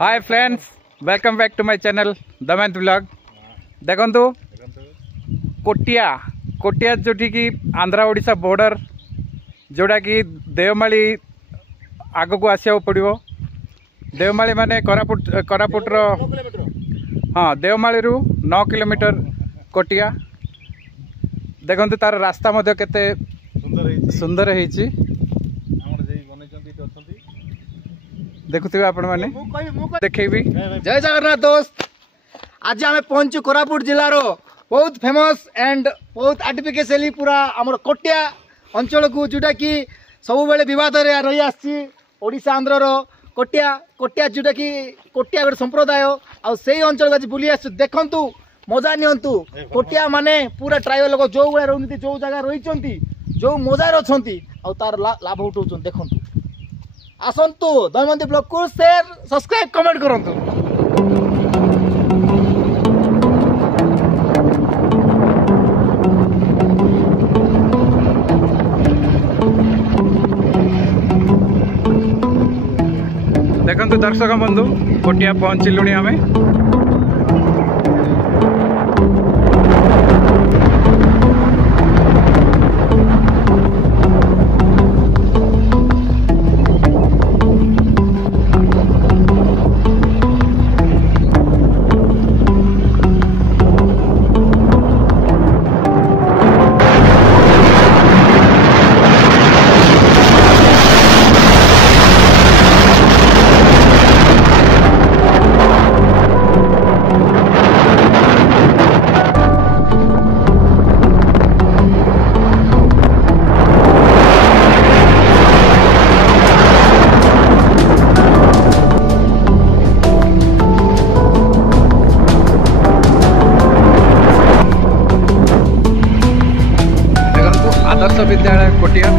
Hi friends, welcome back to my channel Damayant blog. देखंतु कोटिया कोटिया जोठी की आंध्रा ओडिशा बॉर्डर जोड़ा कि देवमाली आग को आसिया पड़ो। देवमाली माने कोरापुट हाँ देवमाली रु 9 किलोमीटर कोटिया। देखंतु तार रास्ता मध्य केते सुंदर है। देखुथिबे आपण माने देखेबी। जय जगन्नाथ दोस्त, आज आम पहुंचु कोरापुट जिलार बहुत फेमस एंड बहुत आर्टिफिशियली पूरा आमर कोटिया अंचल को जोटा कि सब बेले विवाद रही आसा आंध्र कोटिया कोटिया जोटा कि कोटिया गोटे संप्रदाय आई अंचल आज बुली आस। देखंतु मजा नियंतु। कोटिया माने पूरा ट्राइबल लोक जो भाई रही जो जगह रही जो मजार अच्छा तार लाभ उठाऊँ। देखंतु आसंतु दमयंत ब्लॉग को शेयर सब्सक्राइब कमेंट करंतु। देखंतु दर्शक बंधु कोटिया पहुंचलुणी आमे। आदर्श विद्यालय कोटिया।